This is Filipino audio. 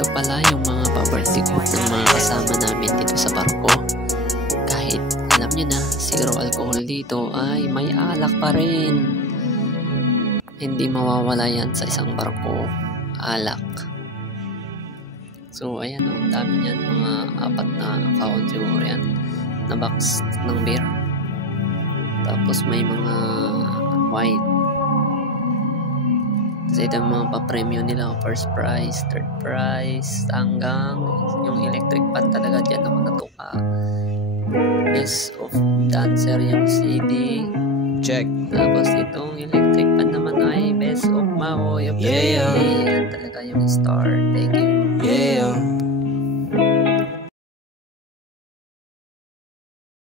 ito pala yung mga pa-birthday ko ng mga kasama namin dito sa barko. Kahit alam nyo na, zero alcohol dito ay may alak pa rin. Hindi mawawala yan sa isang barko, alak. So ayan o, ang dami niyan, mga 4 na account siguro yan na box ng beer. Tapos may mga wine. Kasi ito yung mga pa-premium nila, first prize, third prize, hanggang yung electric pan talaga dyan ako natuka. Best of dancer yung CD, check. Tapos itong electric pan naman ay best of Maho, yung yan talaga yung star. Thank you.